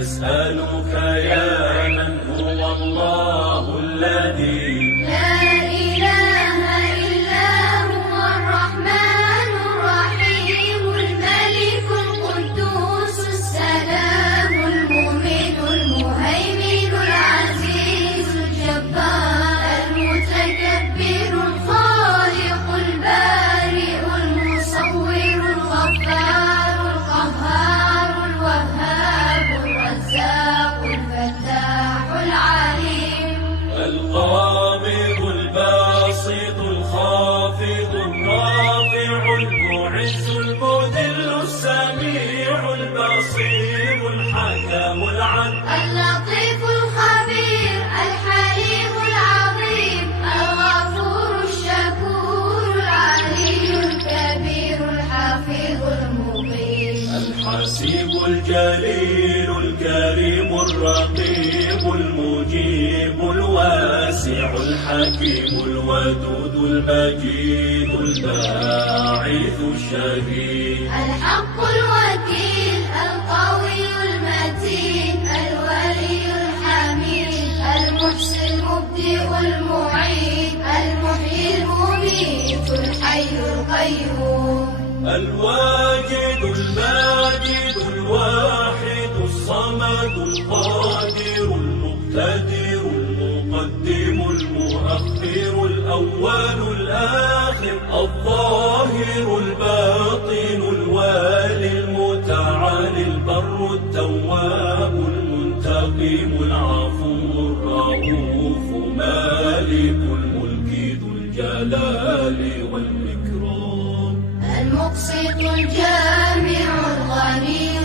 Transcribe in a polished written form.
نسألك يا من هو الله الذي لا إله إلا هو الرحمن الرحيم الملك القدوس السلام المؤمن المهيمن العزيز الجبار المتكبر الخالق البارئ المصور الغفار القهار الوهاب الرزاق الفتاح العليم القابض الباسط الخافض الرافع المعز المذل السميع البصير الحكم العدل اللطيف الخبير الحليم العظيم الغفور الشكور العلي الكبير الحفيظ المقيم الحسيب الجليل الكريم الرقيب المجيب الواسع الحكيم الودود المجيد الباعث الشهيد الحق الوكيل القوي المتين الولي الحميد المحسن المبدئ المعيد المحيي المميت الحي القيوم الواجد الماجد الواحد الصمد القادر المقتدر المقدم المؤخر الأول الآخر الظاهر الباطن الوالي المتعالي البر التواب المنتقم العفو الرؤوف مالك الملك ذو الجلال والإكرام المقسط الجامع الغني